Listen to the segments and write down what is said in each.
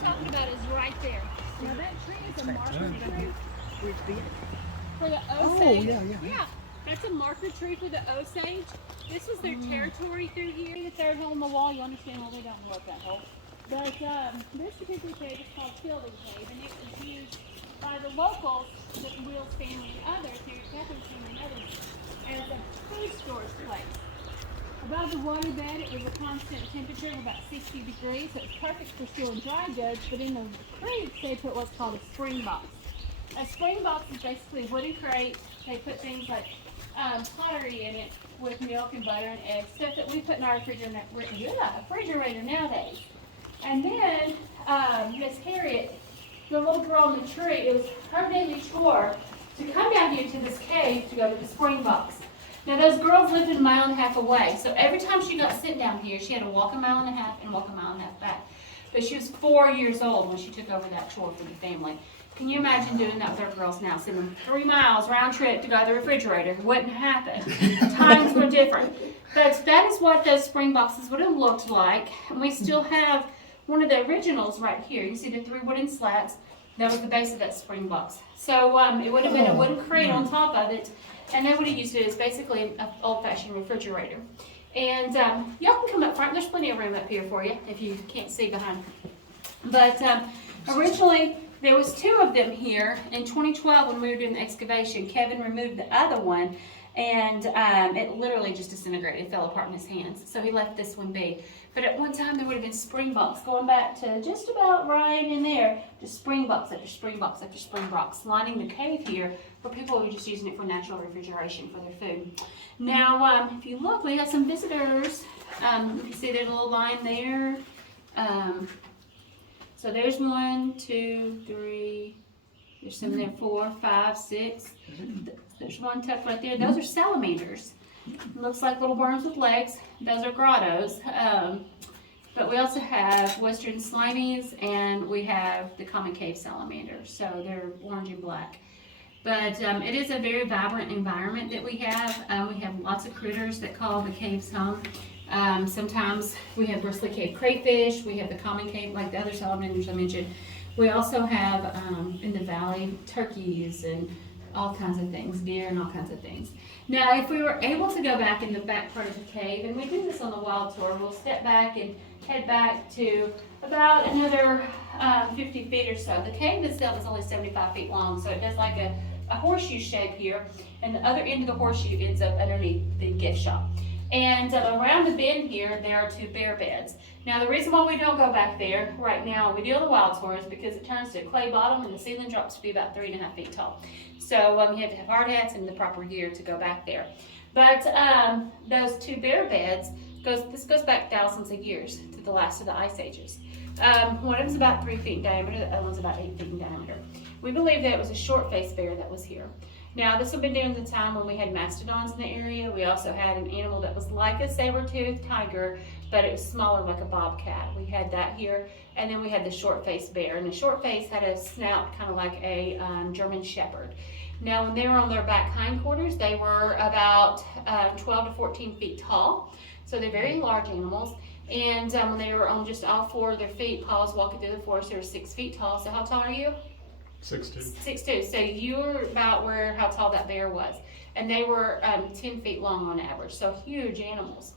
talking about is right there. Now that tree is a marker tree for the Osage. Yeah, that's a marker tree for the Osage. This was their territory through here. The third hole in the wall, you understand why they don't work that hole. But this particular cave is called Fielding Cave, and it was used by the locals, the Wills family and others, here at Catherine's family and others, as a food storage place. Above the waterbed, it was a constant temperature of about 60 degrees, so it's perfect for storing dry goods, but in the crates, they put what's called a spring box. A spring box is basically a wooden crate. They put things like pottery in it with milk and butter and eggs, stuff that we put in our refrigerator nowadays. And then Miss Harriet, the little girl in the tree, it was her daily chore to come down here to this cave to go to the spring box. Now those girls lived a mile and a half away, so every time she got sent down here, she had to walk a mile and a half and walk a mile and a half back. But she was 4 years old when she took over that chore for the family. Can you imagine doing that with our girls now? Sending them 3 miles round trip to go to the refrigerator. It wouldn't happen. Times were different. But that is what those spring boxes would have looked like. And we still have one of the originals right here. You see the 3 wooden slats. That was the base of that spring box. So it would have been a wooden crate on top of it. And they would have used it as basically an old-fashioned refrigerator. And y'all can come up front. There's plenty of room up here for you if you can't see behind. But originally, there was 2 of them here. In 2012, when we were doing the excavation, Kevin removed the other one, and it literally just disintegrated. It fell apart in his hands. So he left this one be. But at one time, there would have been spring box going back to just about right in there, just spring box after spring box after spring box, lining the cave here where people were just using it for natural refrigeration for their food. Now, if you look, we have some visitors. You can see there's a little line there. So there's 1, 2, 3, there's some there, 4, 5, 6. There's one tucked right there. Those are salamanders. Looks like little worms with legs. Those are grottos. But we also have western slimies, and we have the common cave salamander. So they're orange and black. But it is a very vibrant environment that we have. We have lots of critters that call the caves home. Sometimes we have bristly cave crayfish, we have the common cave like the other salamanders I mentioned. We also have in the valley turkeys and all kinds of things, deer and all kinds of things. Now if we were able to go back in the back part of the cave, and we do this on the wild tour, we'll step back and head back to about another 50 feet or so. The cave itself is only 75 feet long, so it does like a horseshoe shape here, and the other end of the horseshoe ends up underneath the gift shop. And around the bend here, there are 2 bear beds. Now the reason why we don't go back there right now, we do on the wild tour, is because it turns to a clay bottom and the ceiling drops to be about 3.5 feet tall. So you have to have hard hats and the proper gear to go back there. But those 2 bear beds, this goes back thousands of years to the last of the ice ages. One of them is about 3 feet in diameter, the other one's about 8 feet in diameter. We believe that it was a short-faced bear that was here. Now, this would have been during the time when we had mastodons in the area. We also had an animal that was like a saber-toothed tiger, but it was smaller, like a bobcat. We had that here, and then we had the short-faced bear. And the short-face had a snout kind of like a German shepherd. Now, when they were on their back hindquarters, they were about 12 to 14 feet tall. So they're very large animals. And when they were on just all 4 of their feet, paws walking through the forest, they were 6 feet tall. So how tall are you? 6'2". 6'2". So you were about how tall that bear was. And they were 10 feet long on average. So huge animals.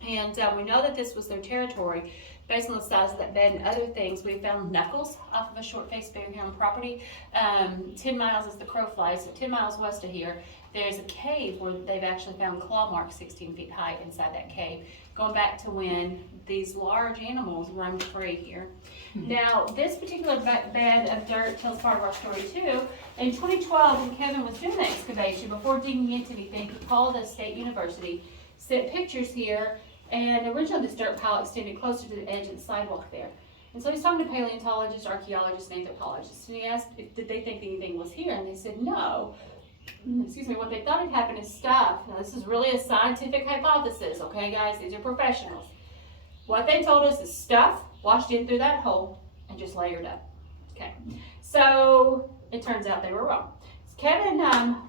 And we know that this was their territory based on the size of that bed and other things. We found knuckles off of a short-faced bear here on property. 10 miles as the crow flies, so 10 miles west of here, there's a cave where they've actually found claw marks 16 feet high inside that cave, going back to when these large animals roamed free here. Now, this particular bed of dirt tells part of our story too. In 2012, when Kevin was doing the excavation, before digging into anything, he called the State University, sent pictures here, and originally this dirt pile extended closer to the edge of the sidewalk there. And so he's talking to paleontologists, archaeologists, and anthropologists, and he asked if did they think anything was here, and they said no. Excuse me, what they thought had happened is stuff. Now this is really a scientific hypothesis, okay guys, these are professionals. What they told us is stuff washed in through that hole and just layered up. Okay, so it turns out they were wrong. So Kevin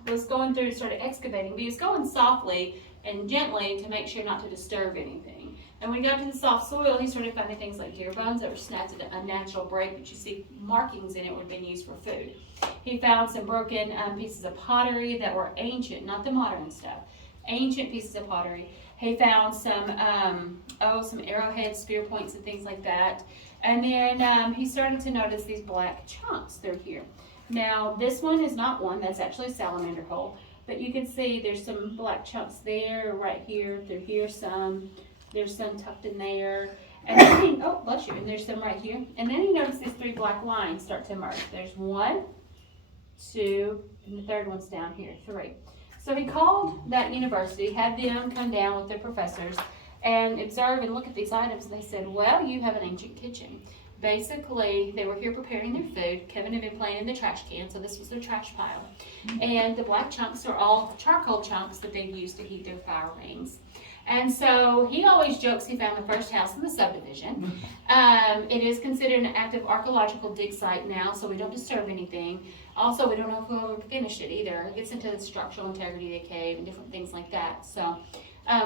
was going through and started excavating, but he was going softly and gently to make sure not to disturb anything. And when he got to the soft soil, he started finding things like deer bones that were snapped at a unnatural break, but you see markings in it would have been used for food. He found some broken pieces of pottery that were ancient, not the modern stuff, ancient pieces of pottery. He found some arrowheads, spear points, and things like that. And then he started to notice these black chunks through here. Now, this one is not one, that's actually a salamander hole. But you can see there's some black chunks there, right here, through here some. There's some tucked in there. And then oh, bless you, and there's some right here. And then you notice these 3 black lines start to emerge. There's 1, 2, and the third one's down here, 3. So he called that university, had them come down with their professors and observe and look at these items. And they said, well, you have an ancient kitchen. Basically, they were here preparing their food. Kevin had been playing in the trash can, so this was their trash pile. And the black chunks are all charcoal chunks that they'd used to heat their fire rings. And so he always jokes he found the first house in the subdivision. It is considered an active archaeological dig site now, so we don't disturb anything. Also, we don't know if we'll finish it either. It gets into the structural integrity of the cave and different things like that. So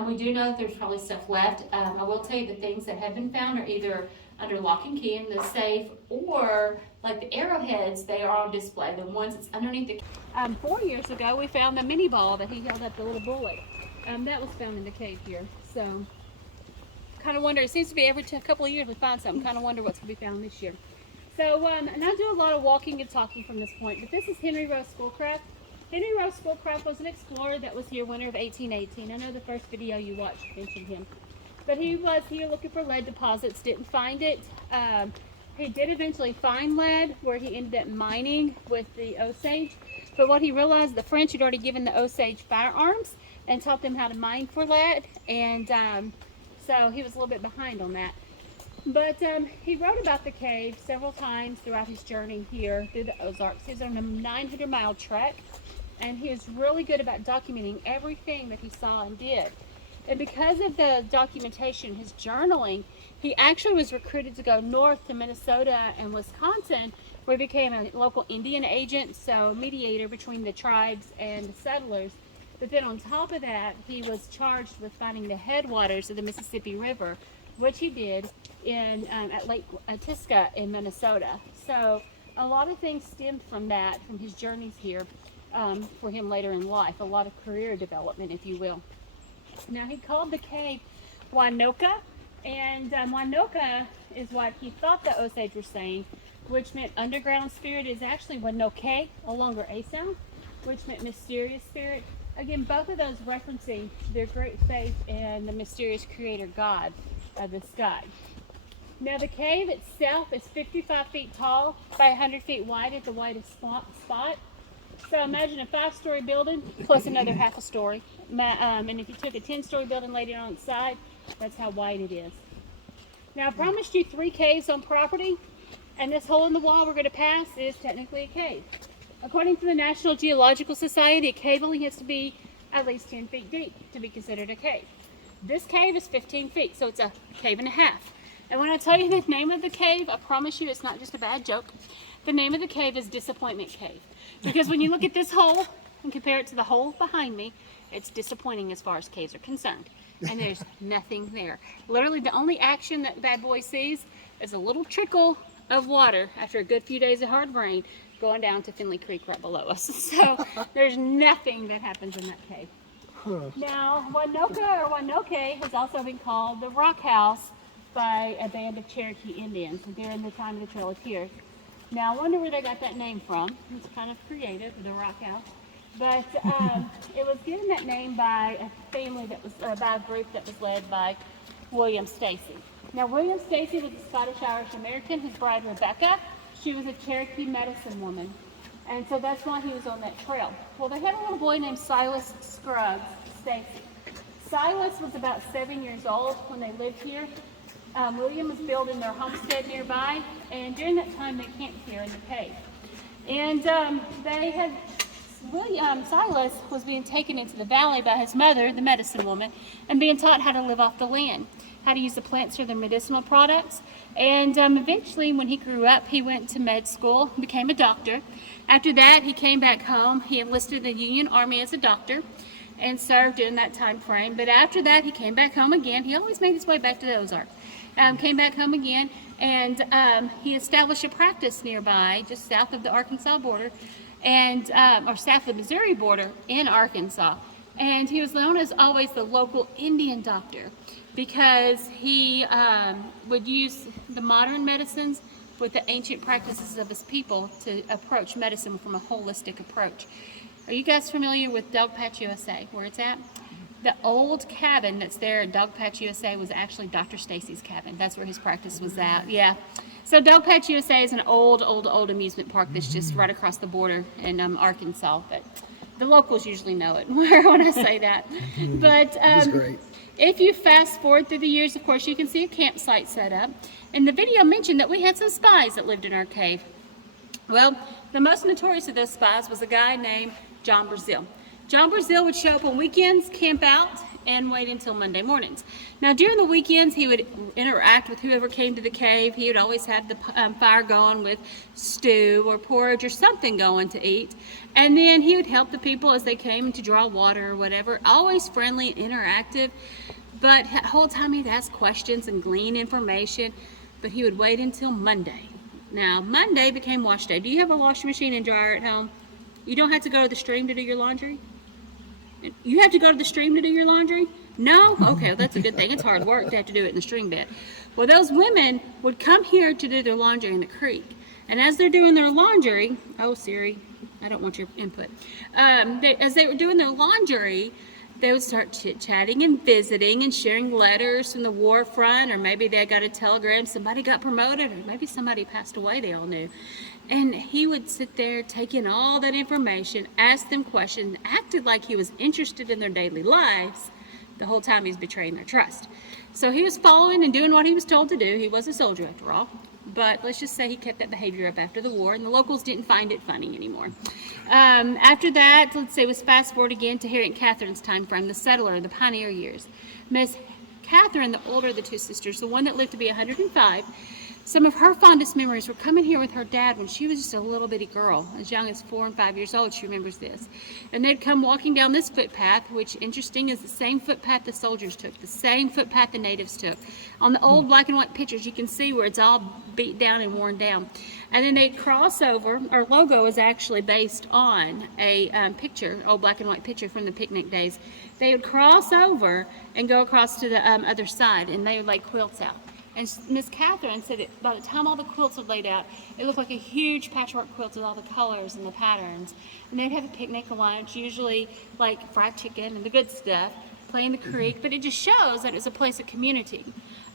we do know that there's probably stuff left. I will tell you the things that have been found are either under lock and key in the safe, or like the arrowheads, they are on display. The ones that's underneath the 4 years ago, we found the mini ball that he held up, the little bullet. That was found in the cave here. So, kind of wonder, it seems to be every couple of years we find something. Kind of wonder what's going to be found this year. So, and I do a lot of walking and talking from this point, but this is Henry Rowe Schoolcraft. Henry Rowe Schoolcraft was an explorer that was here winter of 1818. I know the first video you watched mentioned him. But he was here looking for lead deposits, didn't find it. He did eventually find lead, where he ended up mining with the Osage. But what he realized, the French had already given the Osage firearms and taught them how to mine for lead, and so he was a little bit behind on that. But he wrote about the cave several times throughout his journey here through the Ozarks. He was on a 900-mile trek, and he was really good about documenting everything that he saw and did. And because of the documentation, his journaling, he actually was recruited to go north to Minnesota and Wisconsin, where he became a local Indian agent, so mediator between the tribes and the settlers. But then on top of that, he was charged with finding the headwaters of the Mississippi River, which he did in at Lake Atisca in Minnesota. So a lot of things stemmed from that, from his journeys here for him later in life, a lot of career development, if you will. Now, he called the cave Wanoka, and Wanoka is what he thought the Osage were saying, which meant underground spirit is actually Wanoke, a longer A sound, which meant mysterious spirit. Again, both of those referencing their great faith in the mysterious creator God of the sky. Now, the cave itself is 55 feet tall by 100 feet wide at the widest spot. So imagine a 5-story building plus another half a story. And if you took a 10-story building, laid it on its side, that's how wide it is. Now, I promised you 3 caves on property, and this hole in the wall we're going to pass is technically a cave. According to the National Geological Society, a cave only has to be at least 10 feet deep to be considered a cave. This cave is 15 feet, so it's a cave and a half. And when I tell you the name of the cave, I promise you it's not just a bad joke. The name of the cave is Disappointment Cave. Because when you look at this hole and compare it to the hole behind me, it's disappointing as far as caves are concerned. And there's nothing there. Literally, the only action that bad boy sees is a little trickle of water after a good few days of hard rain going down to Finley Creek right below us. So there's nothing that happens in that cave. Now, Wanoka or Wanoke has also been called the Rock House by a band of Cherokee Indians during the time of the Trail of Tears. Now, I wonder where they got that name from. It's kind of creative, the Rock House. But it was given that name by a family that was, by a group that was led by William Stacy. Now, William Stacy was a Scottish-Irish American. His bride, Rebecca, she was a Cherokee medicine woman. And so that's why he was on that trail. Well, they had a little boy named Silas Scruggs Stacy. Silas was about 7 years old when they lived here. William was building their homestead nearby, and during that time they camped here in the cave. And Silas was being taken into the valley by his mother, the medicine woman, and being taught how to live off the land, how to use the plants for their medicinal products. And eventually, when he grew up, he went to med school, became a doctor. After that, he came back home. He enlisted in the Union Army as a doctor. and served during that time frame. But after that, he came back home again. He always made his way back to the Ozark. Came back home again, and he established a practice nearby, just south of the Arkansas border, and or south of the Missouri border in Arkansas. And he was known as always the local Indian doctor, because he would use the modern medicines with the ancient practices of his people to approach medicine from a holistic approach. Are you guys familiar with Dog Patch USA, where it's at? The old cabin that's there at Dog Patch USA was actually Dr. Stacy's cabin. That's where his practice was at, yeah. So Dog Patch USA is an old amusement park that's just right across the border in Arkansas, but the locals usually know it when I say that. But That's great. if you fast forward through the years, of course, you can see a campsite set up. And the video mentioned that we had some spies that lived in our cave. Well, the most notorious of those spies was a guy named John Brazil. John Brazil would show up on weekends, camp out, and wait until Monday mornings. Now, during the weekends, he would interact with whoever came to the cave. He would always have the fire going with stew or porridge or something going to eat. And then he would help the people as they came to draw water or whatever. Always friendly and interactive. But the whole time he'd ask questions and glean information. But he would wait until Monday. Now, Monday became wash day. Do you have a washing machine and dryer at home? You don't have to go to the stream to do your laundry? You have to go to the stream to do your laundry? No? Okay, well, that's a good thing. It's hard work to have to do it in the stream bed. Well, those women would come here to do their laundry in the creek. And as they're doing their laundry, oh, Siri, I don't want your input. As they were doing their laundry, they would start chit-chatting and visiting and sharing letters from the war front, or maybe they got a telegram, somebody got promoted, or maybe somebody passed away, they all knew. And he would sit there, take in all that information, ask them questions, acted like he was interested in their daily lives the whole time he was betraying their trust. So he was following and doing what he was told to do. He was a soldier after all. But let's just say he kept that behavior up after the war, and the locals didn't find it funny anymore. After that, let's say, was fast forward again to Harriet and Catherine's time frame, the settler, the pioneer years. Miss Catherine, the older of the two sisters, the one that lived to be 105, some of her fondest memories were coming here with her dad when she was just a little bitty girl, as young as 4 and 5 years old. She remembers this. And they'd come walking down this footpath, which, interesting, is the same footpath the soldiers took, the same footpath the natives took. On the old black and white pictures, you can see where it's all beat down and worn down. And then they'd cross over. Our logo is actually based on a picture, old black and white picture from the picnic days. They would cross over and go across to the other side, and they would lay quilts out. And Miss Catherine said that by the time all the quilts were laid out, it looked like a huge patchwork quilt with all the colors and the patterns. And they'd have a picnic, a lunch, usually like fried chicken and the good stuff, play in the creek. But it just shows that it was a place of community,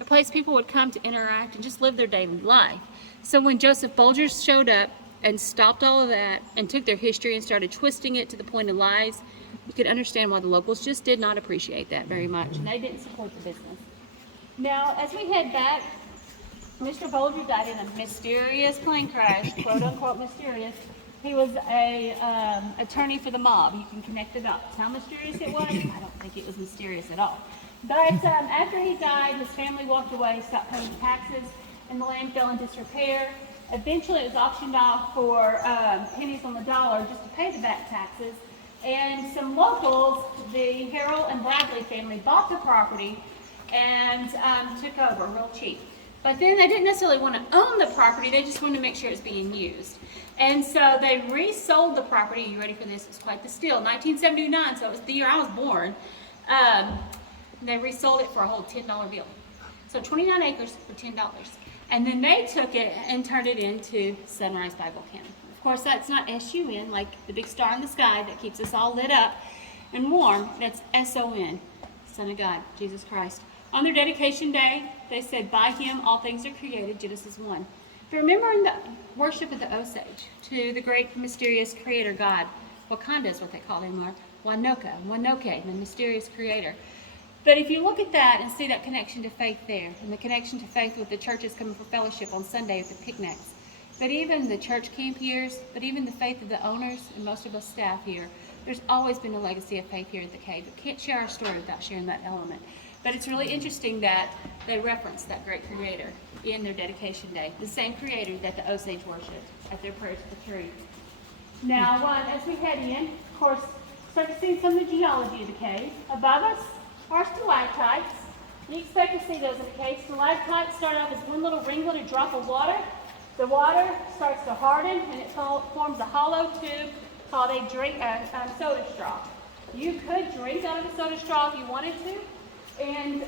a place people would come to interact and just live their daily life. So when Joseph Bolgers showed up and stopped all of that and took their history and started twisting it to the point of lies, you could understand why the locals just did not appreciate that very much. And they didn't support the business. Now, as we head back, Mr. Bolger died in a mysterious plane crash, quote unquote mysterious. He was a attorney for the mob. You can connect the dots. How mysterious it was? I don't think it was mysterious at all. But after he died, his family walked away, stopped paying taxes, and the land fell into disrepair. Eventually, it was auctioned off for pennies on the dollar just to pay the back taxes. And some locals, the Harrell and Bradley family, bought the property and took over real cheap. But then they didn't necessarily want to own the property, they just wanted to make sure it's being used. And so they resold the property. You ready for this? It's quite the steal. 1979, so it was the year I was born. They resold it for a whole $10 bill. So 29 acres for $10. And then they took it and turned it into Sunrise Bible Camp. Of course, that's not S-U-N, like the big star in the sky that keeps us all lit up and warm. That's S-O-N, Son of God, Jesus Christ. On their dedication day, they said, by him all things are created, Genesis 1. But remembering the worship of the Osage to the great mysterious creator God, Wakanda is what they call him, or Wanoke, the mysterious creator. But if you look at that and see that connection to faith there, and the connection to faith with the churches coming for fellowship on Sunday at the picnics, but even the church camp years, but even the faith of the owners and most of us staff here, there's always been a legacy of faith here at the cave. We can't share our story without sharing that element. But it's really interesting that they reference that great creator in their dedication day, the same creator that the Osage worshipped at their prayer to the tree. Now, as we head in, of course, Start to see some of the geology of the cave. Above us are stalactites. You expect to see those in the cave. Stalactites start off as one little ringlet, a drop of water. The water starts to harden and it forms a hollow tube called a soda straw. You could drink out of a soda straw if you wanted to. And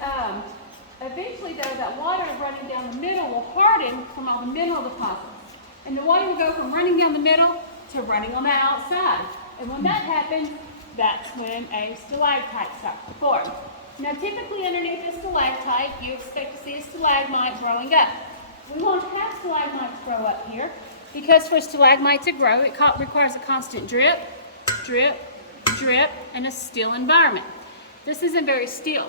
eventually though, that water running down the middle will harden from all the mineral deposits. And the water will go from running down the middle to running on the outside. And when that happens, that's when a stalactite starts to form. Now typically underneath a stalactite, you expect to see a stalagmite growing up. We won't have stalagmites grow up here because for a stalagmite to grow, it requires a constant drip, drip, drip, and a still environment. This isn't very still.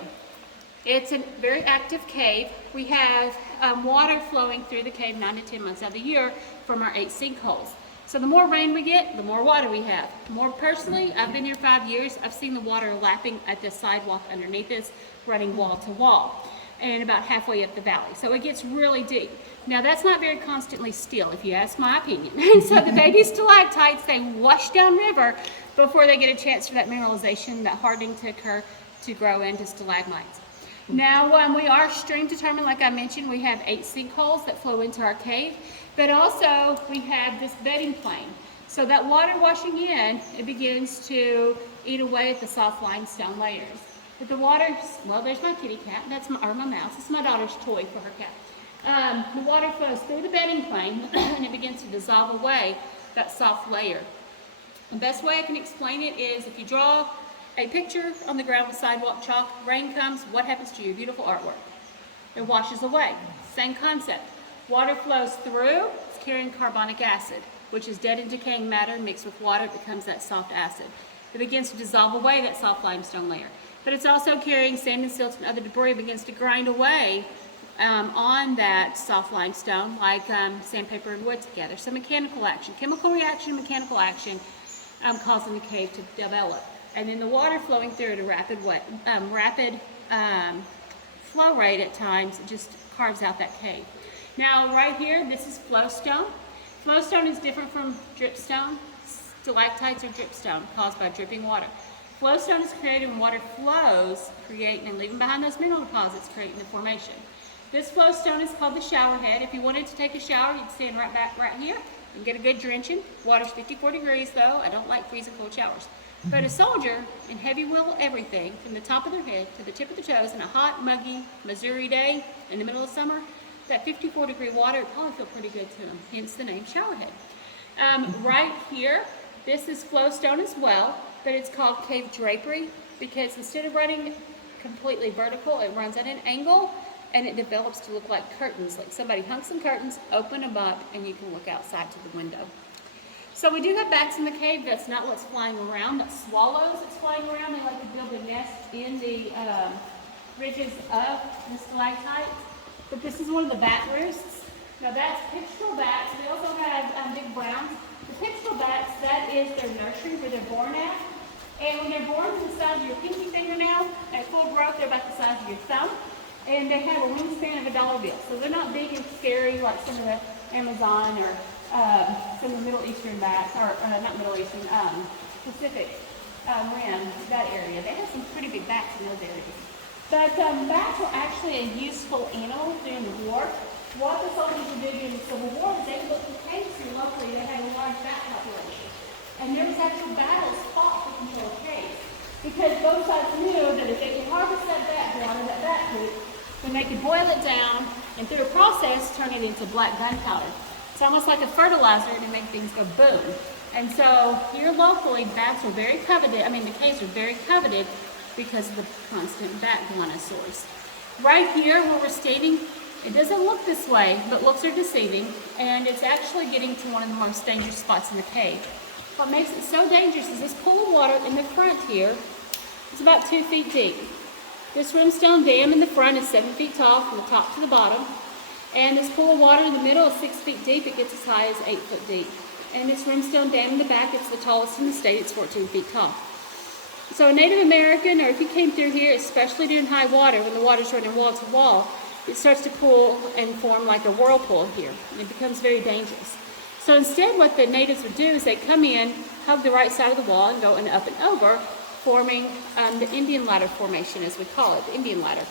It's a very active cave. We have water flowing through the cave 9 to 10 months out of the year from our 8 sinkholes. So the more rain we get, the more water we have. More personally, I've been here 5 years. I've seen the water lapping at the sidewalk underneath us, running wall to wall, and about halfway up the valley. So it gets really deep. Now that's not very constantly still, if you ask my opinion. And so the baby stalactites, they wash downriver before they get a chance for that mineralization, that hardening to occur to grow into stalagmites. Now we are stream determined, like I mentioned. We have 8 sinkholes that flow into our cave, but also we have this bedding plane. So that water washing in, it begins to eat away at the soft limestone layers. But the water, well, there's my kitty cat, or my mouse. It's my daughter's toy for her cat. The water flows through the bedding plane and it begins to dissolve away that soft layer. The best way I can explain it is if you draw a picture on the ground with sidewalk chalk, rain comes, what happens to your beautiful artwork? It washes away. Same concept. Water flows through, it's carrying carbonic acid, which is dead and decaying matter mixed with water, it becomes that soft acid. It begins to dissolve away that soft limestone layer. But it's also carrying sand and silt and other debris, begins to grind away on that soft limestone like sandpaper and wood together. So mechanical action, chemical reaction, mechanical action causing the cave to develop. And then the water flowing through at a rapid flow rate at times, it just carves out that cave. Now right here, this is flowstone. Flowstone is different from dripstone. Stalactites are dripstone caused by dripping water. Flowstone is created when water flows, creating and leaving behind those mineral deposits, creating the formation. This flowstone is called the shower head. If you wanted to take a shower, you'd stand right back right here and get a good drenching. Water's 54 degrees though. I don't like freezing cold showers. But a soldier in heavy wheel everything from the top of their head to the tip of their toes in a hot, muggy Missouri day in the middle of summer, that 54 degree water would probably feel pretty good to them, hence the name showerhead. Right here, this is flowstone as well, but it's called cave drapery because instead of running completely vertical, it runs at an angle and it develops to look like curtains, like somebody hung some curtains, open them up, and you can look outside to the window. So we do have bats in the cave. That's not what's flying around. That's swallows that's flying around. They like to build a nest in the ridges of the stalactites. But this is one of the bat roosts. Now that's pictorial bats. We also have big browns. The pictorial bats, that is their nursery where they're born at. And when they're born to the size of your pinky fingernail, at full growth, they're about the size of your thumb. And they have a wingspan of $1 bill. So they're not big and scary like some of the Amazon or some of the Middle Eastern bats, or not Middle Eastern, Pacific Rim, that area. They have some pretty big bats in those areas. But bats were actually a useful animal during the war. What the soldiers would do during the Civil War is they would look for caves here locally that had a large bat population. And there was actual battles fought for control of caves. Because both sides knew that if they could harvest that bat ground or that bat poop, then they could boil it down and through a process turn it into black gunpowder. It's almost like a fertilizer to make things go boom. And so here locally, bats are very coveted. I mean, the caves are very coveted because of the constant bat guano source. Right here where we're standing, it doesn't look this way, but looks are deceiving, and it's actually getting to one of the most dangerous spots in the cave. What makes it so dangerous is this pool of water in the front here is about 2 feet deep. This rimstone dam in the front is 7 feet tall from the top to the bottom. And this pool of water in the middle is 6 feet deep. It gets as high as 8 foot deep. And this rimstone dam in the back, it's the tallest in the state. It's 14 feet tall. So a Native American, or if you came through here, especially during high water, when the water's running wall to wall, it starts to pool and form like a whirlpool here. And it becomes very dangerous. So instead what the natives would do is they'd come in, hug the right side of the wall, and go and up and over, forming the Indian ladder formation, as we call it, the Indian ladder.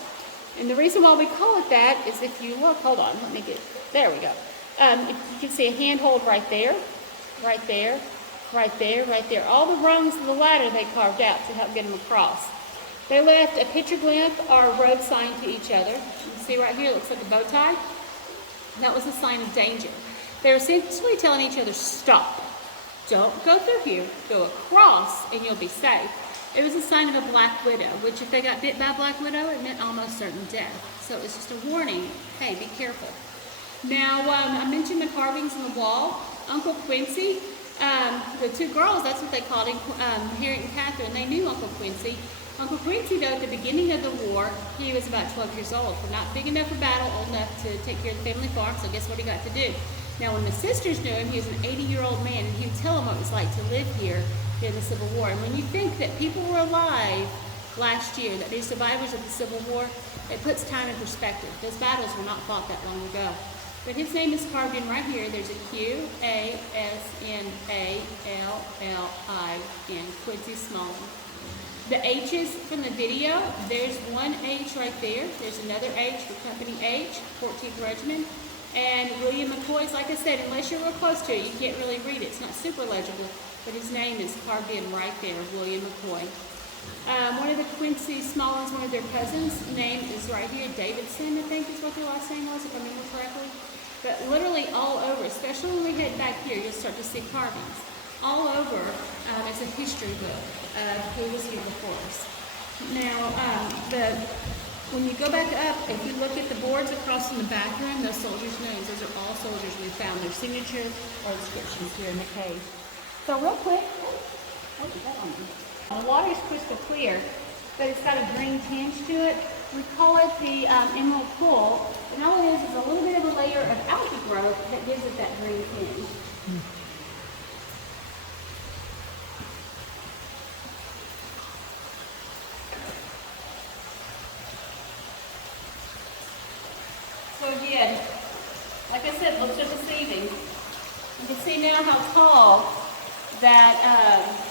And the reason why we call it that is if you look, hold on, let me get, there we go. You can see a handhold right there, right there, right there, right there. All the rungs of the ladder they carved out to help get them across. They left a picture glyph or a road sign to each other. You can see right here, it looks like a bow tie. That was a sign of danger. They were essentially telling each other, stop. Don't go through here. Go across and you'll be safe. It was a sign of a black widow, which if they got bit by a black widow, it meant almost certain death. So it was just a warning, hey, be careful. Now, I mentioned the carvings on the wall. Uncle Quincy, the two girls, that's what they called him, Harriet and Catherine, they knew Uncle Quincy. Uncle Quincy, though, at the beginning of the war, he was about 12 years old. Not big enough for battle, old enough to take care of the family farm, so guess what he got to do? Now, when the sisters knew him, he was an 80-year-old man, and he would tell them what it was like to live here during the Civil War. And when you think that people were alive last year, that they're survivors of the Civil War, it puts time in perspective. Those battles were not fought that long ago. But his name is carved in right here. There's a Q, A, S, N, A, L, L, I, N, Quincy Smallin. The H's from the video, there's one H right there. There's another H for Company H, 14th Regiment. And William McCoy's, like I said, unless you're real close to it, you can't really read it. It's not super legible, but his name is carved in right there, William McCoy. One of the Quincy Smallins, one of their cousins, name is right here, Davidson, I think is what their last name was, if I remember correctly. But literally all over, especially when we head back here, you'll start to see carvings. All over is a history book of who was here before us. Now, when you go back up, if you look at the boards across in the bathroom, those soldiers' names, those are all soldiers we found, their signature or inscriptions here in the cave. So real quick, the water is crystal clear, but it's got a green tinge to it. We call it the emerald pool, and all it is a little bit of a layer of algae growth that gives it that green tinge. So again, like I said, looks are deceiving. You can see now how tall that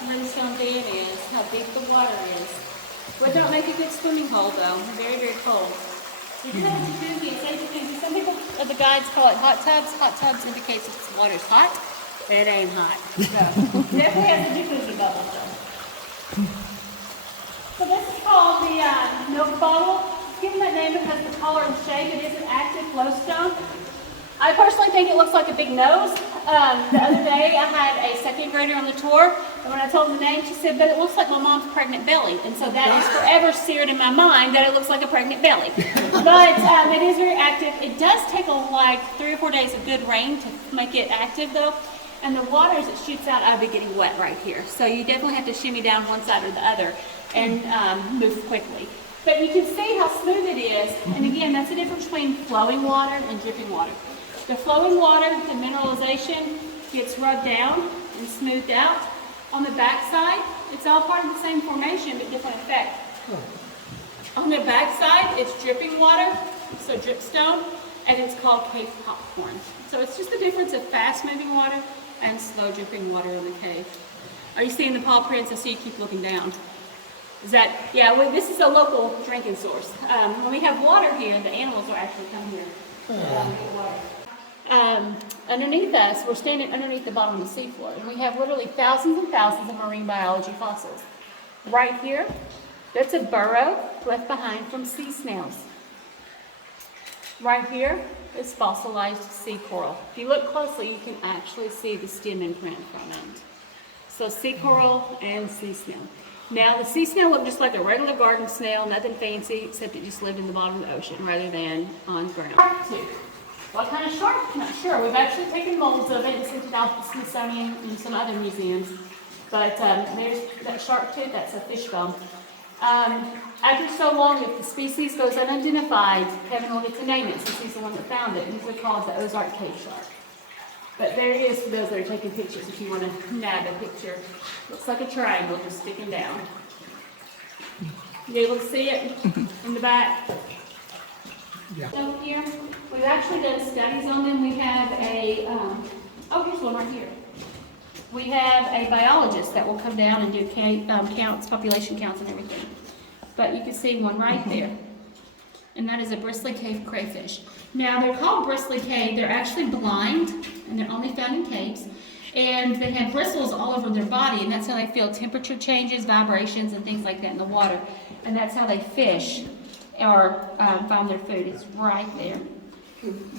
limestone dam is, how deep the water is. But don't make a good swimming hole though, very, very cold. We do have a jacuzzi, it's a jacuzzi. Some people, the guides call it hot tubs. Hot tubs indicates if the water's hot, it ain't hot. So, definitely has a jacuzzi bubble though. So this is called the milk bottle. Given that name because the color and shape, it is an active glowstone. I personally think it looks like a big nose. The other day I had a second grader on the tour, and when I told her the name, she said, but it looks like my mom's pregnant belly. And so that is forever seared in my mind that it looks like a pregnant belly. But it is very active. It does take like 3 or 4 days of good rain to make it active though. And the water as it shoots out, I'll be getting wet right here. So you definitely have to shimmy down one side or the other and move quickly. But you can see how smooth it is. And again, that's the difference between flowing water and dripping water. The flowing water, the mineralization gets rubbed down and smoothed out. On the back side, it's all part of the same formation, but different effect. On the back side, it's dripping water, so dripstone, and it's called cave popcorn. So it's just the difference of fast-moving water and slow dripping water in the cave. Are you seeing the paw prints? I see you keep looking down. Is that, yeah, well, this is a local drinking source. When we have water here, the animals will actually come here to get water. Underneath us, we're standing underneath the bottom of the seafloor, and we have literally thousands and thousands of marine biology fossils. Right here, that's a burrow left behind from sea snails. Right here is fossilized sea coral. If you look closely, you can actually see the stem imprint from it. So sea coral and sea snail. Now, the sea snail looked just like a regular garden snail, nothing fancy, except it just lived in the bottom of the ocean rather than on ground. Shark tooth. What kind of shark? Not sure. We've actually taken molds of it and sent it out to the Smithsonian and some other museums. But there's that shark tooth, that's a fish bone. After so long, if the species goes unidentified, Kevin will get to name it since he's the one that found it. Usually called the Ozark cave shark. But there it is for those that are taking pictures if you want to nab a picture. Looks like a triangle just sticking down. You able to see it in the back? Yeah. Over here, we've actually done studies on them. We have a, oh, here's one right we have a biologist that will come down and do counts, population counts and everything. But you can see one right there. And that is a bristly cave crayfish. Now, they're called bristly cave. They're actually blind, and they're only found in caves. And they have bristles all over their body, and that's how they feel temperature changes, vibrations, and things like that in the water. And that's how they fish or find their food. It's right there.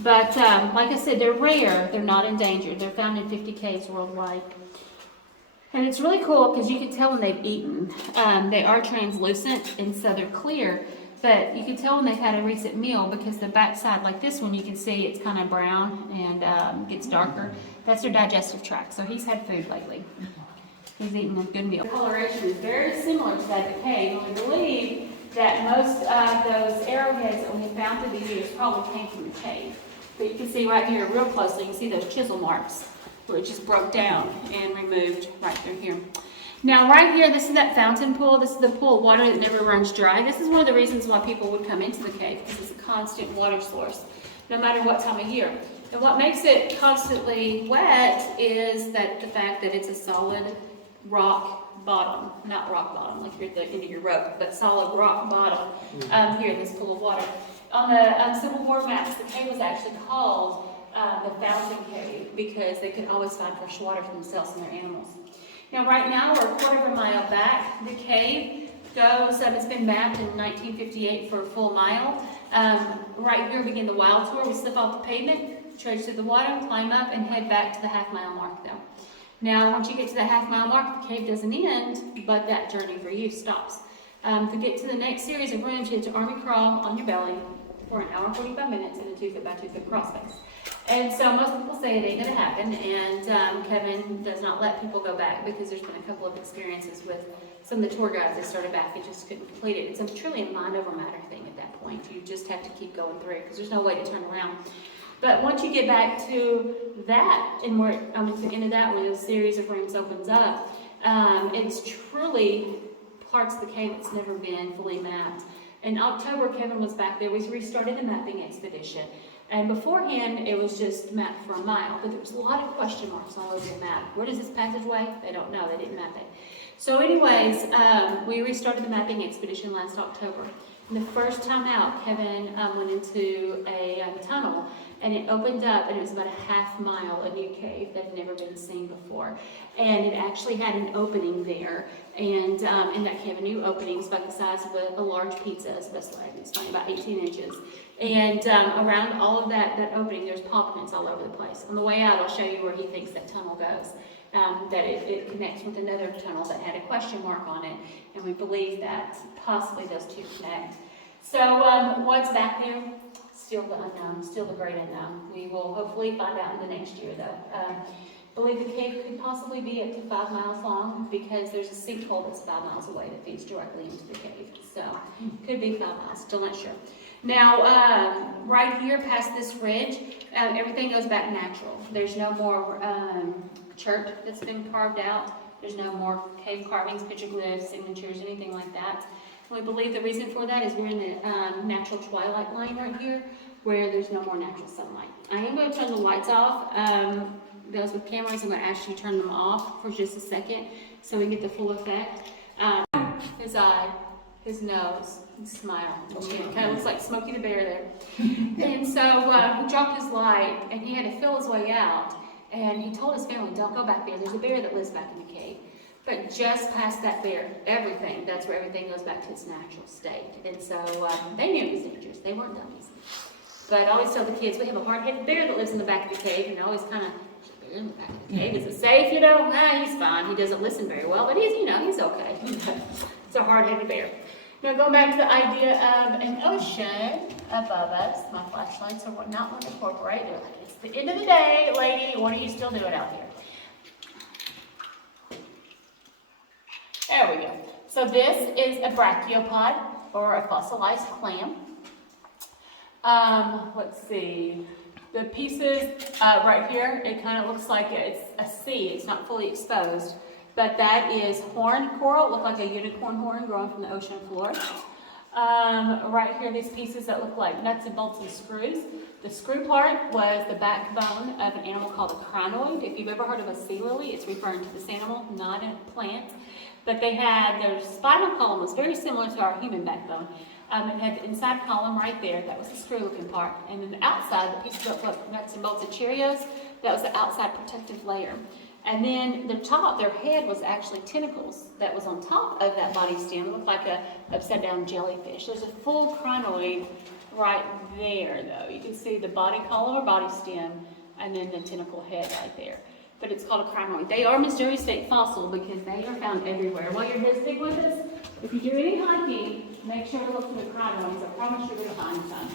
But like I said, they're rare. They're not endangered. They're found in 50 caves worldwide. And it's really cool because you can tell when they've eaten. They are translucent, and so they're clear. But you can tell when they've had a recent meal because the backside, like this one, you can see it's kind of brown and gets darker. That's their digestive tract. So he's had food lately. He's eaten a good meal. The coloration is very similar to that of the cave, and we believe that most of those arrowheads that we have found through the years probably came from the cave. But you can see right here real closely, you can see those chisel marks where it just broke down and removed right through here. Now right here, this is that fountain pool. This is the pool of water that never runs dry. This is one of the reasons why people would come into the cave, because it's a constant water source, no matter what time of year. And what makes it constantly wet is that the fact that it's a solid rock bottom, not rock bottom like you're at the end of your rope, but solid rock bottom here in this pool of water. On the Civil War maps, the cave was actually called the Fountain Cave because they could always find fresh water for themselves and their animals. Now, right now, we're a quarter of a mile back. The cave goes, it's been mapped in 1958 for a full mile. Right here, we begin the wild tour. We slip off the pavement, trudge through the water, climb up, and head back to the half-mile mark, though. Now, once you get to the half-mile mark, the cave doesn't end, but that journey for you stops. To get to the next series of rooms, you have to army crawl on your belly for an hour and 45 minutes in a 2-foot by 2-foot crawl space. And so most people say it ain't going to happen, and Kevin does not let people go back because there's been a couple of experiences with some of the tour guides that started back and just couldn't complete it. It's truly a mind over matter thing at that point. You just have to keep going through because there's no way to turn around. But once you get back to that, and we're to the end of that, where the series of rooms opens up, it's truly parts of the cave that's never been fully mapped. In October, Kevin was back there. We restarted the mapping expedition. And beforehand, it was just mapped for a mile, but there was a lot of question marks all over the map. Where does this passageway? They don't know. They didn't map it. So anyways, we restarted the mapping expedition last October. And the first time out, Kevin went into a tunnel, and it opened up, and it was about a half mile, a new cave that had never been seen before. And it actually had an opening there, and in that cave, a new opening. It's about the size of a large pizza, is the best way I can explain, about 18 inches. And around all of that opening, there's paw prints all over the place. On the way out, I'll show you where he thinks that tunnel goes. That it connects with another tunnel that had a question mark on it, and we believe that possibly those two connect. So what's back there? Still the unknown, still the great unknown. We will hopefully find out in the next year, though. Believe the cave could possibly be up to 5 miles long because there's a sinkhole that's 5 miles away that feeds directly into the cave. So could be 5 miles, still not sure. Now, right here past this ridge, everything goes back natural. There's no more chert that's been carved out. There's no more cave carvings, petroglyphs, signatures, anything like that. We believe the reason for that is we're in the natural twilight line right here where there's no more natural sunlight. I am going to turn the lights off. Those with cameras, I'm going to ask you to turn them off for just a second so we get the full effect. His eye, his nose, his smile, his chin. Kind of looks like Smokey the Bear there. And so he dropped his light and he had to feel his way out. And he told his family, don't go back there. There's a bear that lives back in the cave. But just past that bear, that's where everything goes back to its natural state. And so they knew it was dangerous. They weren't dummies. But I always tell the kids, we have a hard-headed bear that lives in the back of the cave, and I always kind of, bear in the back of the cave, is it safe, you know? He's fine. He doesn't listen very well, but he's okay. It's a hard-headed bear. Now going back to the idea of an ocean above us, my flashlights are not going to incorporate. They're like, it's the end of the day, lady. What are you still doing out here? There we go. So this is a brachiopod, or a fossilized clam. Let's see. The pieces right here, it kind of looks like it's a sea. It's not fully exposed. But that is horned coral. It looked like a unicorn horn growing from the ocean floor. Right here, these pieces that look like nuts and bolts and screws. The screw part was the backbone of an animal called a crinoid. If you've ever heard of a sea lily, it's referring to this animal, not a plant. But they had, their spinal column was very similar to our human backbone. It had the inside column right there, that was the screw-looking part. And then the outside, the pieces that look like nuts and bolts and Cheerios, that was the outside protective layer. And then the top, their head was actually tentacles that was on top of that body stem. It looked like a upside down jellyfish. There's a full crinoid right there though. You can see the body column or body stem and then the tentacle head right there. But it's called a crinoid. They are Missouri State fossil because they are found everywhere. While you're visiting with us, if you do any hiking, make sure to look for the crinoids. I promise you're going to find some.